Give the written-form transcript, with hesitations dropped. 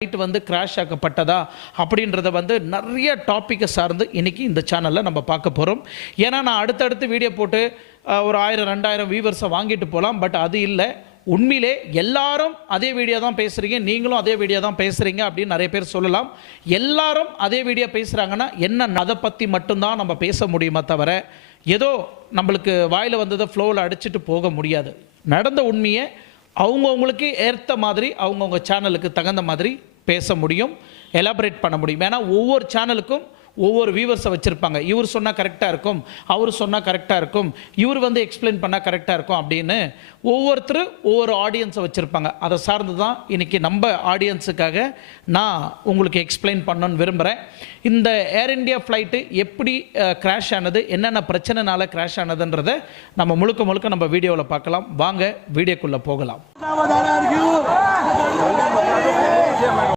Flight வந்து crash ஆக்கப்பட்டதா அப்படின்றத வந்து நிறைய டாப்பிக்கை சார்ந்து இன்றைக்கி இந்த சேனலில் நம்ம பார்க்க போகிறோம். ஏன்னா நான் அடுத்தடுத்து வீடியோ போட்டு ஒரு 1000-2000 வியூவர்ஸை வாங்கிட்டு போகலாம். பட் அது இல்லை. உண்மையிலே எல்லாரும் அதே வீடியோ தான் பேசுகிறீங்க, நீங்களும் அதே வீடியோ தான் பேசுகிறீங்க அப்படின்னு நிறைய பேர் சொல்லலாம். எல்லாரும் அதே வீடியோ பேசுகிறாங்கன்னா என்ன, அதை பற்றி மட்டும்தான் நம்ம பேச முடியுமா தவிர ஏதோ நம்மளுக்கு வாயில் வந்ததை ஃப்ளோவில் அடிச்சுட்டு போக முடியாது. நடந்த உண்மையை அவங்கவுங்களுக்கு ஏற்ற மாதிரி அவங்கவுங்க சேனலுக்கு தகுந்த மாதிரி பேச முடியும், எலாபரேட் பண்ண முடியும். ஏன்னா ஒவ்வொரு சேனலுக்கும் ஒவ்வொரு வியூவர்ஸை வச்சுருப்பாங்க. இவர் சொன்னால் கரெக்டாக இருக்கும், அவர் சொன்னால் கரெக்டாக இருக்கும், இவர் வந்து எக்ஸ்பிளைன் பண்ணால் கரெக்டாக இருக்கும் அப்படின்னு ஒவ்வொருத்தரும் ஒவ்வொரு ஆடியன்ஸை வச்சுருப்பாங்க. அதை சார்ந்து தான் இன்றைக்கி நம்ம ஆடியன்ஸுக்காக நான் உங்களுக்கு எக்ஸ்பிளைன் பண்ணணுன்னு விரும்புகிறேன். இந்த ஏர் இண்டியா ஃப்ளைட்டு எப்படி கிராஷ் ஆனது, என்னென்ன பிரச்சனைனால கிராஷ் ஆனதுன்றதை நம்ம முழுக்க நம்ம வீடியோவில் பார்க்கலாம். வாங்க வீடியோக்குள்ளே போகலாம்.